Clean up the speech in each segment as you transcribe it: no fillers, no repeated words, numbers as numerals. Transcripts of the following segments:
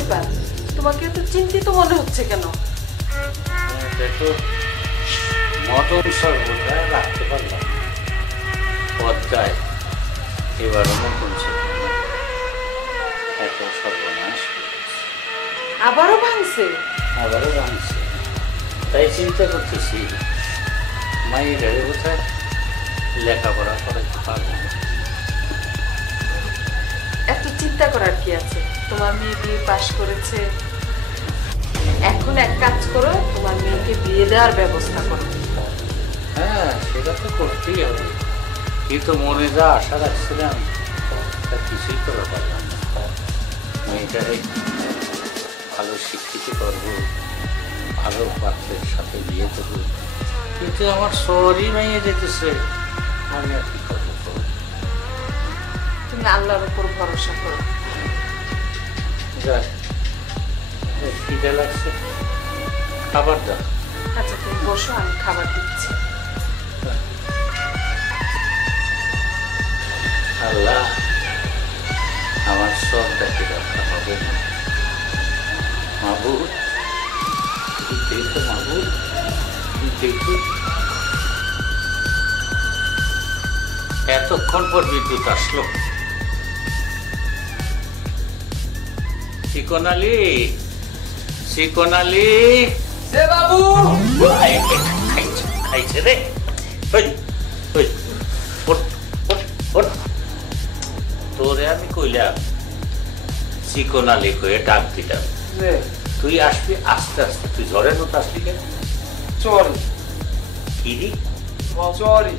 ব্যাপার, তোমাকে এত চিন্তিত মনে হচ্ছে কেন? দেখো, মটন সর্বদা রাখতে পারলাম পদ্মায় এবারও মটন ছিল, এত সর্বনাশ আবারও ভাঙছে। তাই চিন্তা করতেছি মায়ের কোথায় লেখাপড়া করাতে পারবো না। এত চিন্তা করার কি আছে? তোমার মেয়ে বিয়ে পাশ করেছে, এখন এক কাজ করো, তোমার মেয়েকে বিয়ে দেওয়ার ব্যবস্থা করো। হ্যাঁ, সেটা তো করতেই হবে, কিন্তু মনে যা আশা রাখছিলাম তা কিছুই করে পারলাম না। মেয়েটারে ভালো শিক্ষিত করবো, ভালো পাত্রের সাথে বিয়ে দেবো, কিন্তু আমার শহরই ভেঙে যেতেছে। আমি আর কি করবো? তুমি আল্লাহর উপর ভরসা করো। খিদে লাগছে, খাবার দাও। আচ্ছা তুমি বসো, আমি খাবার দিচ্ছি। আল্লাহ, আমার সব দেখে রক্ষা হবে না। মাবুদ, দেখো মাবুদ, দেখো। এতক্ষণ পর বিদ্যুৎ আসলো। চিকনালি, চিকনালি বাবু খাইছে রে। তোরে আমি কইলাম চিকনালি কয়ে ডাক দিলাম, তুই আসবি আস্তে আস্তে, তুই ঝড়ের মতো আসলি কেন? চরি কিরি চরি,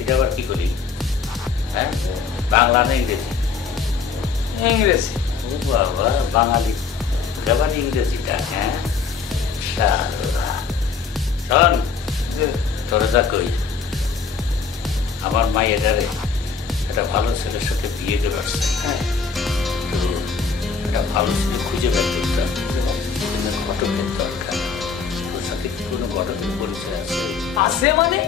এটা আবার কি করি? হ্যাঁ, বাংলা না ইংরেজি? ইংরেজি। ও বাবা, বাঙালি আবার ইংরেজিটা। হ্যাঁ, শোন, তোরা যা কই, আমার মায়েরারে একটা ভালো ছেলের সাথে বিয়ে দেবে আসছে। হ্যাঁ, তো একটা ভালো ছেলে খুঁজে বের করতাম, ঘটকের দরকার। তোর সাথে কি কোনো ঘটকের পরিচয় আছে? আছে মানে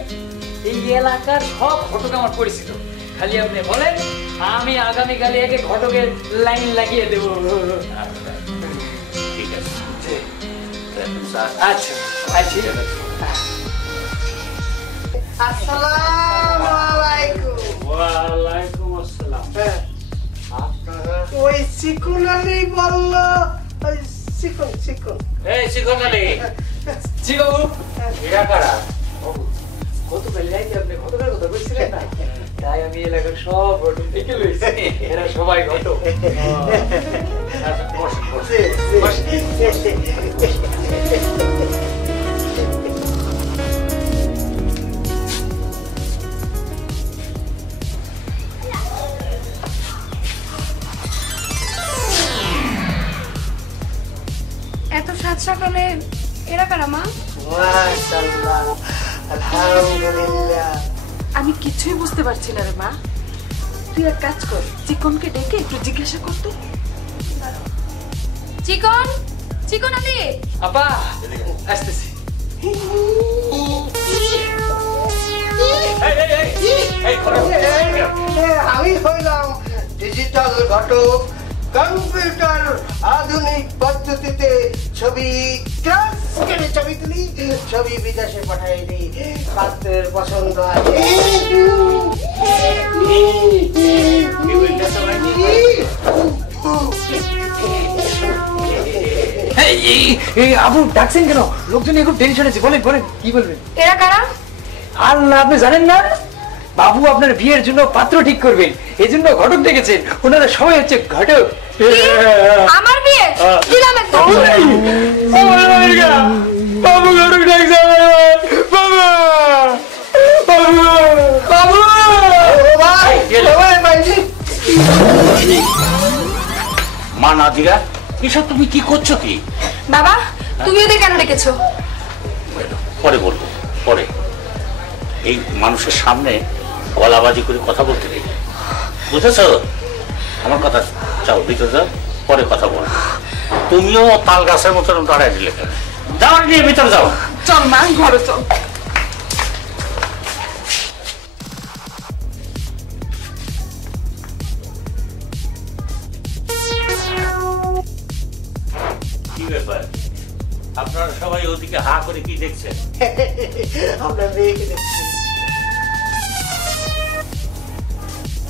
এই এলাকার সব ঘটক আমার পরিচিত, খালি আপনি বলেন, আমি আগামীকালে একে ঘটকের লাইন লাগিয়ে দেব। ঠিক আছে, আচ্ছা আচ্ছা। আসসালামু আলাইকুম। ওয়ালাইকুম আসসালাম। ওই চিকুন আলী বলল, চিকুন চিকুন। এই চিকন আলী, জি বাবু। এরা কারা? গতকাল রাইতে আপনি ঘটকের কথা বলছিলেন না, তাই আমি এলাকার সব ঘটক দেখে লইছি, এরা সবাই ঘটক। এত সাত সকালে এরা কারা মা? মাশাআল্লাহ, আলহামদুলিল্লাহ। আমি কিছুই বুঝতে পারছি না রে মা। তুই এক কাজ কর, চিকনকে ডেকে একটু জিজ্ঞাসা করতো। চিকন, চিকন আলী। আপা আসতেছি। আমি হইলাম ডিজিটাল ঘটক, কম্পিউটার আধুনিক পদ্ধতিতে ছবি ক্রাশ করে ছবি তুলি, ছবি বিদেশে পাঠাই দিই, পাত্রের পছন্দ আছে। আবু ডাকছেন কেন? লোকজন খুব টেনশন আছে, বলেন বলেন কি বলবেন? এরা কারা? আল্লাহ, আপনি জানেন না বাবু আপনার বিয়ের জন্য পাত্র ঠিক করবেন, এই জন্য ঘটক ডেকেছেন। ওনারা সবাই হচ্ছে ঘটক। আমার বিয়ে দিলাম একদম। বাবু ঘটক ডাকছে, বাবু বাবু বাবু। মা নাদিরা, এসব তুমি কি করছো? কি বাবা, তুমি ওদের কেন ডেকেছো? পরে বলবো, পরে। এই মানুষের সামনে গলাবাজি করে কথা বলতে নেই, বুঝেছ? আমার কথা যাও, ভিতরে যাও, পরে কথা বল। তুমিও তাল গাছের মতন দাঁড়ায় দিলে কেন? যাও, নিয়ে ভিতরে যাও। চল মা, ঘরে চল। ব্যাপার আপনারা সবাই ওদিকে হা করে কি দেখছেন? আমরা মেয়েকে দেখছি।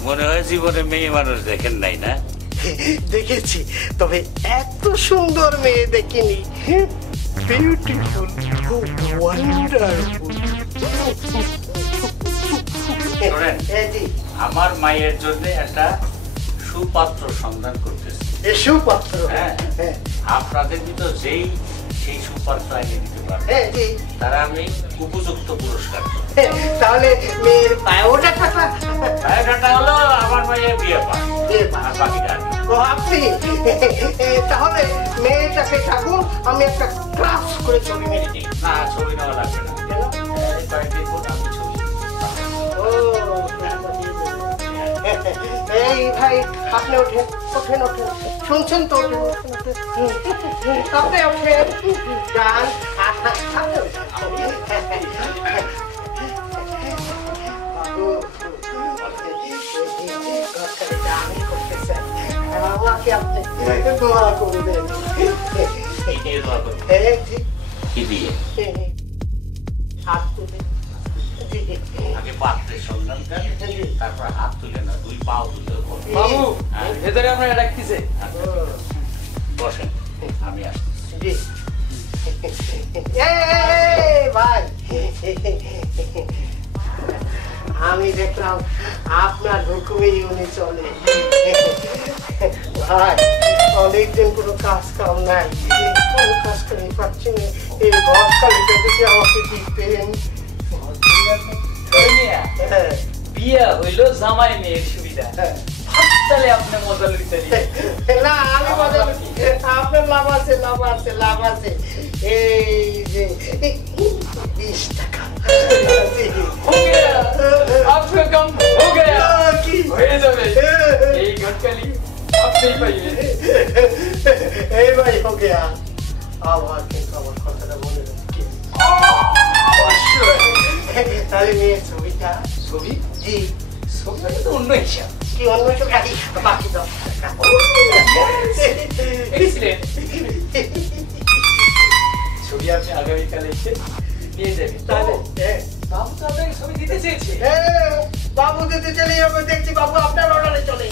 মনে হয় জীবনে মেয়ে মানুষ দেখেন নাই না? দেখেছি, তবে এত সুন্দর মেয়ে দেখিনি। Beautiful, wonderful. শোনেন, আমার মায়ের জন্য একটা সুপাত্র সন্ধান করতেছে। সুপাত্র? হ্যাঁ, আপনাদের ভিতর যেই সেই সুপাত্র এনে দিতে পারবে তারা আমি উপযুক্ত পুরস্কার। তাহলে মেয়ের বায়োডাটা? বায়োডাটা হলো আমার মায়ের বিয়ে পা, আর বাকিটা ও আপনি? তাহলে মেয়েটাকে থাকুন, আমি একটা ক্রাফট করে ছবি মেরে দিই। না, ছবি নেওয়া লাগবে না। কয়েকদিন পর আমি ছবি। এই ভাই, আপনি ওঠেন ওঠেন ওঠেন, শুনছেন তো? ওঠেন আপনি ওঠেন, যান। আমাকে আপনি দোয়া করবেন। কি দিয়ে? হাত তুলে আগে পাত্রের সন্ধান দেন, তারপর হাত তুলে না, দুই পাও তুলে। বাবু ভেতরে আমরা ডাকতেছে। বসেন, আমি আসছি। ভাই, আমি দেখলাম আপনার হুকুমেই উনি চলে। ভাই, অনেকদিন কোনো কাজ কাম নাই, কোনো কাজ করে পাচ্ছি না। এই ঘর কালিটা যদি আমাকে দিতেন। বিয়ে হইলো জামাই মেয়ের সুবিধা, তাহলে আপনি মজা লইতে না, আমি মজা লইছি। আপনার লাভ আছে, লাভ আছে, লাভ আছে। এই যে 20 টাকা আপনার কাম হয়ে যাবে। এই ঘটকালি আপনি পাইবেন। এই ভাই হো গয়া। আবার কিন্তু আমার কথাটা বলে রাখি। তাহলে মেয়ের ছবিটা? ছবি? জি। ছবিটা তো অন্য হিসাব। কি অন্য ছবি? বাকি 10 টাকা। ছবি আপনি আগামীকালে এসে নিয়ে যাবেন। তাহলে বাবু তো আপনাকে ছবি দিতে চেয়েছে। বাবু দিতে চলে যাবো, দেখছি বাবু আপনার অর্ডারে চলে।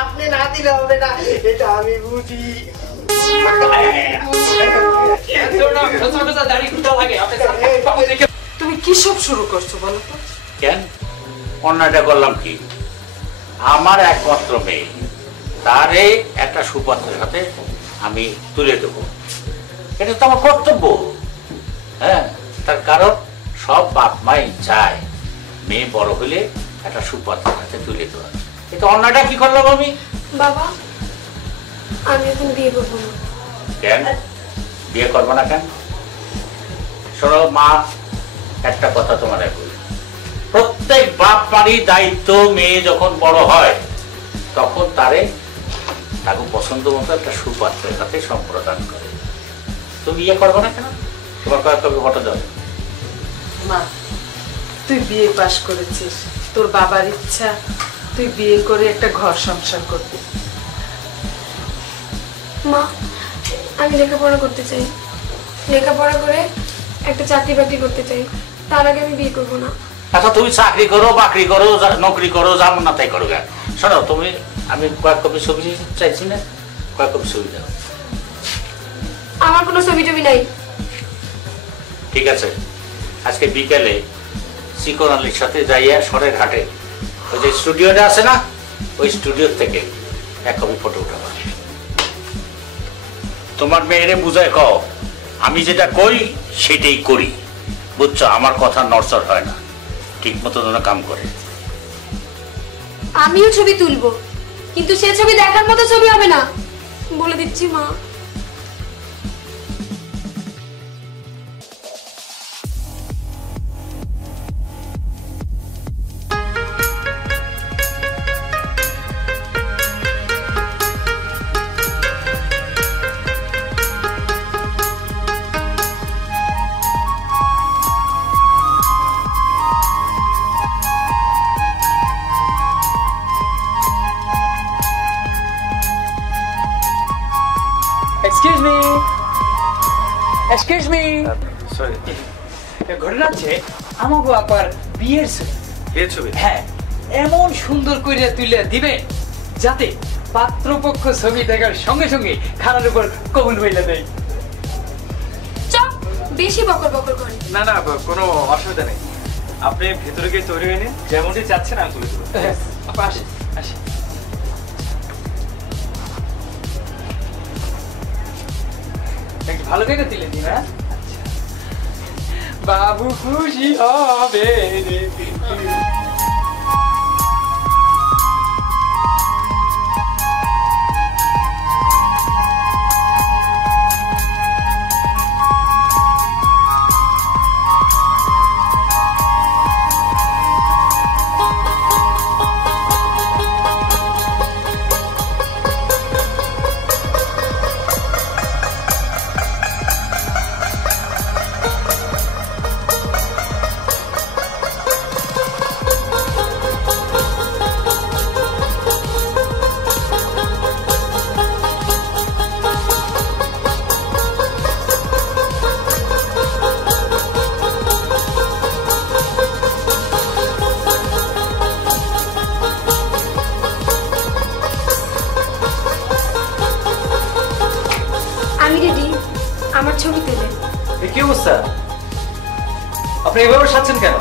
আপনি না দিলে হবে না, এটা আমি বুঝি। তুমি কি সব শুরু করছো বলো তো? কেন অন্যটা করলাম কি? আমার একমাত্র মেয়ে, তারে একটা সুপাত্রের সাথে আমি তুলে দেবো, এটা তো আমার কর্তব্য। হ্যাঁ, তার কারণ সব বাপ মাই চায় মেয়ে বড় হলে একটা সুপাত্রের সাথে তুলে দেওয়া। এটা অন্যটা কি করলাম আমি? বাবা, আমি এখন বিয়ে করবো না। কেন বিয়ে করবো না কেন? শোনো মা, একটা কথা তোমার বলি, প্রত্যেক বাপ মারই দায়িত্ব মেয়ে যখন বড় হয় তখন তাকে পছন্দ মতো একটা সুপাত্রের সাথে সম্প্রদান করে। তুমি বিয়ে করবো না কেন? তোমার কয়েকটা ঘটে যাবে। মা, তুই বিয়ে পাশ করেছিস, তোর বাবার ইচ্ছা তুই বিয়ে করে একটা ঘর সংসার করবি। মা, আমি লেখাপড়া করতে চাই, লেখাপড়া করে একটা চাকরি বাকরি করতে চাই, তার আগে আমি বিয়ে করবো না। আচ্ছা, তুমি চাকরি করো, বাকরি করো, নকরি করো, যেমন না তাই করো। শোনো, তুমি আমি কয়েক কপি ছবি চাইছি না, কয়েক কপি ছবি দাও। আমার কোনো ছবি টবি নাই। ঠিক আছে, আজকে বিকেলে চিকন আলীর সাথে যাইয়া সরের ঘাটে ওই যে স্টুডিওটা আছে না, ওই স্টুডিও থেকে এক কপি ফটো উঠাবা। তোমার মেয়েরে বুঝায় কও আমি যেটা কই সেটাই করি, বুঝছো? আমার কথা নড়চড় হয় না, ঠিক মতো যেন কাম করে। আমিও ছবি তুলবো, কিন্তু সে ছবি দেখার মতো ছবি হবে না, বলে দিচ্ছি মা। Excuse me. Excuse me, sorry, ঘটনা হচ্ছে আমাকে আপার বিয়ের ছবি। বিয়ের ছবি? হ্যাঁ, এমন সুন্দর করে তুলে দিবে যাতে পাত্রপক্ষ ছবি দেখার সঙ্গে সঙ্গে খানার উপর কবুল হইলে দেয়। চপ, বেশি বকর বকর করে। না না, কোনো অসুবিধা নেই, আপনি ভেতরে গিয়ে তৈরি হয়ে নিন, যেমনটি চাচ্ছেন আমি তুলে দেবো। আপা আসে আসে। একটু ভালো করে তুলে দিন। হ্যাঁ, আচ্ছা। বাবু খুশি হবে রে। আমি রেডি, আমার ছবি তুলে। কি অবস্থা, আপনি এভাবে সাজছেন কেন?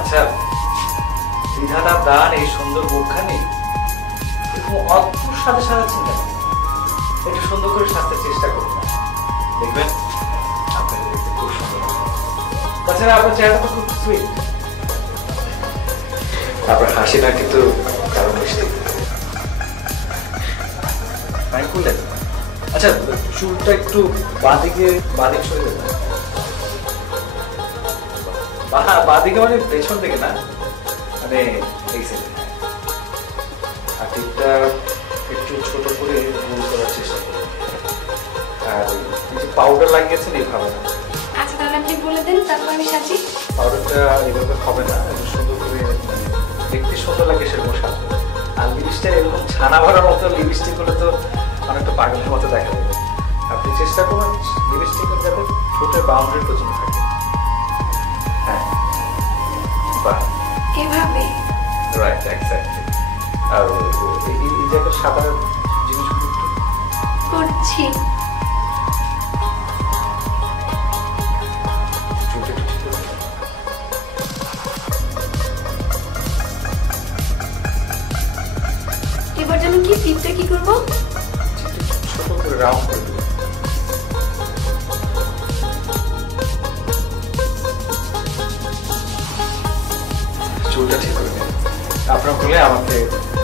আচ্ছা, বিধাতা দান এই সুন্দর মুখখানি এরকম অদ্ভুত সাথে সাজাচ্ছেন কেন? একটু সুন্দর করে সাজতে চেষ্টা করুন, দেখবেন আপনাকে দেখতে খুব সুন্দর লাগবে। তাছাড়া আপনার চেহারাটা খুব সুইট, আপনার হাসিটা কিন্তু কারণ মিষ্টি। মাইন্ড করলেন? আচ্ছা, চুলটা একটু বাঁদিকে সরে দেবেন। বাঁদিকে মানে পেছন থেকে না, মানে এই সাইডে। আর টিপটা একটু ছোট করে গোল করার চেষ্টা করুন। আর এই যে পাউডার লাগিয়েছেন এইভাবে না। আচ্ছা, তাহলে আপনি বলে দেন, তারপর আমি সাজি। পাউডারটা এইভাবে হবে না, একটু সুন্দর করে মানে দেখতে সুন্দর লাগে সেরকম সাজবে। আর লিপস্টিক এরকম ছানা ভরার মতো লিপস্টিক হলে তো অনেকটা পাগলের মতো দেখা যাবে। আপনি চেষ্টা করুন লিপস্টিকের যাতে ঠোঁটের বাউন্ডারি পর্যন্ত থাকে। হ্যাঁ, বাহ, এভাবে। Right, exactly. আর এই যে একটা সাদা জিনিসগুলো একটু করছি। চুলটা একটু ঠিক করে দিন। এবার জানি কি টিপটা কি করবো? ছোট করে রাউন্ড করে দিন। চুলটা ঠিক করে দিন। আপনার বলে আমাকে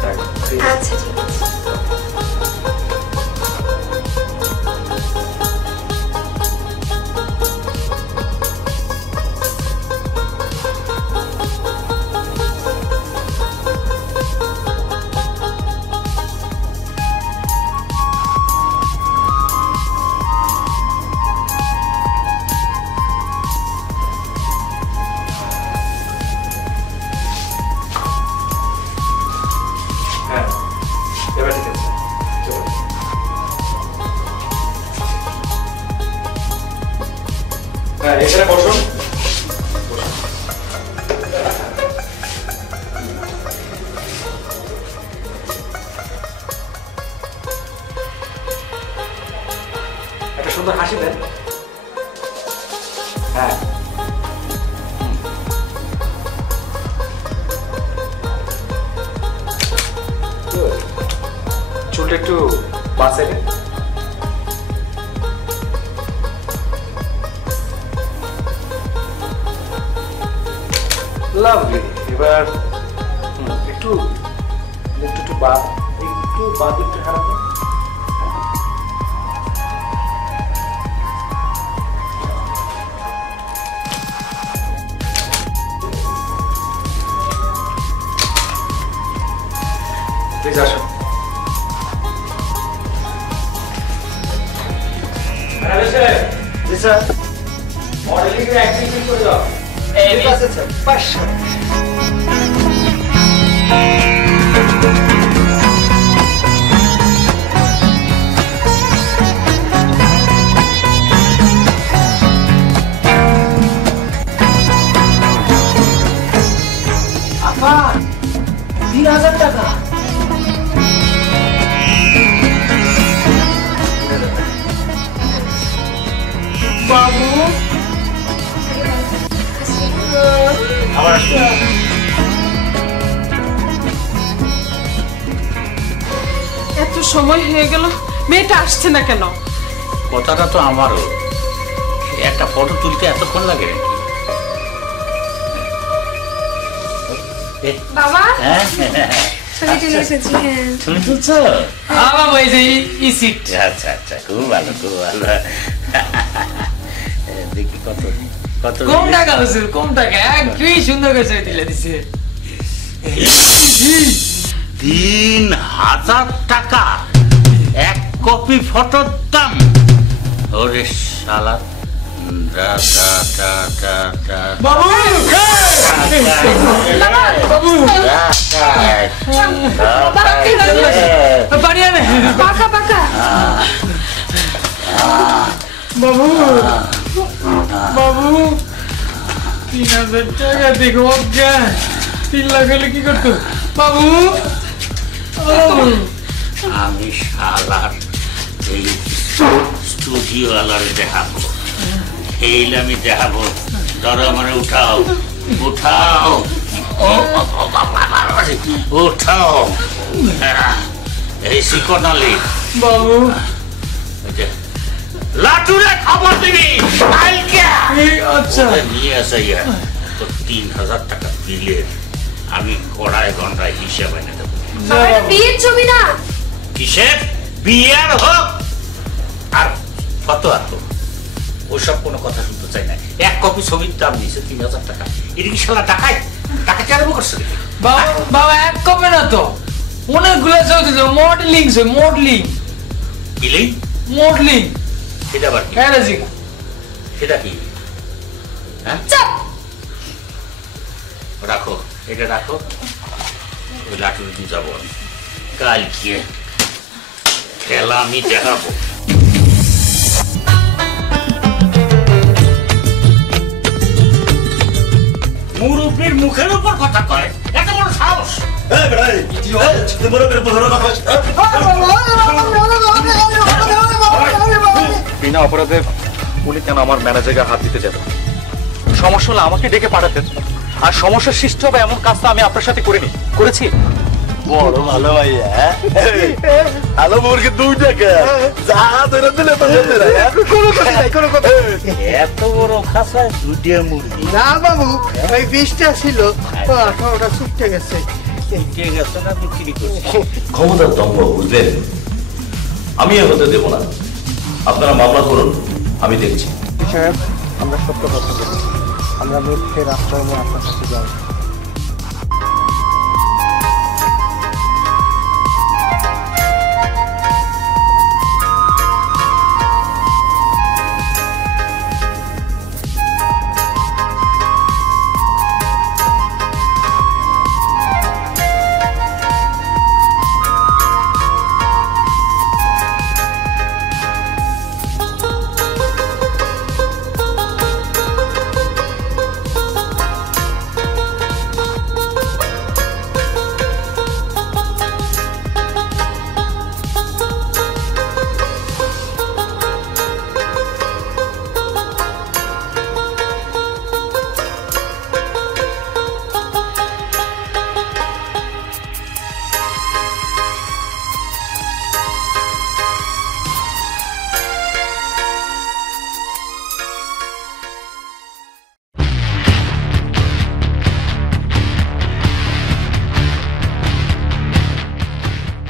ডাকবেন। আচ্ছা, ঠিক আছে। হ্যাঁ, এবার ঠিক আছে, চলুন। হ্যাঁ, এখানে বসুন। একটা সুন্দর হাসি দেন। হ্যাঁ, চুলটা একটু বাঁচে দেন। লাভলি। এবার একটু মুখটা একটু বা দিকটা খারাপ না। প্লিজ আসুন। জি স্যার, মডেলিং এর অ্যাক্টিভিটি করে দাও। ঠিক আছে স্যার, 500। সময় হয়ে গেল, মেয়েটা আসছে না কেন? কথাটা তো আমারও, একটা ফটো তুলতে এতক্ষণ লাগে নাকি? বাবা হ্যাঁ ছবি তুলে এসেছি। হ্যাঁ তুমি তুলছো? বাবা এই যে ই সিট। আচ্ছা আচ্ছা, খুব ভালো খুব ভালো। দেখি কত কত কম টাকা হুজুর, কম টাকা, একই সুন্দর করে ছবি তুলে দিছে। 3000 টাকা এক কপি ফটোর দাম? ওরে শালা, বাবু বাড়ি আনে। পাকা পাকা বাবু বাবু 3000 টাকা দেখো অজ্ঞা, 3 লাখ হলে কি করতো বাবু? আমি শালার এই স্টুডিও আলারে দেখাবো, খেইলে আমি দেখাবো। ধরো আমার উঠাও উঠাও উঠাও, এই শিকনালি বাবু লাটুরে খবর দিবি কালকে আচ্ছা নিয়ে আসা ইয়া। তো 3000 টাকা বিলের আমি গড়ায় ঘন্টায় হিসাব এনে দেবো। বাবা এটা বিয়ের ছবি না। কিসের বিয়ার হোক আর ফতোয়া তো ওসব কোনো কথা শুনতে চাই না। এক কপি ছবির দাম নিয়েছে 3000 টাকা, এটা কি শালা টাকায় টাকা চালাবো করছে? বাবা বাবা এক কপে না তো, অনেকগুলো ছবি তুলছে, মডেলিং ছবি, মডেলিং বিলেই মডেলিং। সেটা আবার কি? হ্যাঁ রাজি সেটা কি? হ্যাঁ চাপ রাখো, এটা রাখো, ওই লাঠুর দিয়ে যাবো আমি কালকে, খেলা আমি দেখাবো। মুরব্বীর মুখের উপর কথা কয়, এত বড় সাহস! বিনা অপরাধে উনি কেন আমার ম্যানেজারকে হাত দিতে যাবেন? সমস্যা হলে আমাকে ডেকে পাঠাতেন, আর সমস্যার সৃষ্টি হবে এমন কাজটা আমি আপনার সাথে করিনি, করেছি? বড় ভালো ভাইয়া, ভালো মুরগি 2 টাকা, যা ধরে দিলে তো যেতে না। কোনো কথা নাই, কোনো কথা নাই। এত বড় খাসায় 2টা মুরগি না বাবু, ওই 20টা ছিল, 18টা ছুটে গেছে। ঠিক আছে না, বিক্রি করছি। ক্ষমতার দম্ভ বুঝলেন, আমি আর হতে দেবো না। আপনারা মামলা করুন, আমি দেখছি। সাহেব, আমরা সত্য কথা বলি, আমরা মিথ্যে রাষ্ট্র আপনার কাছে যাই।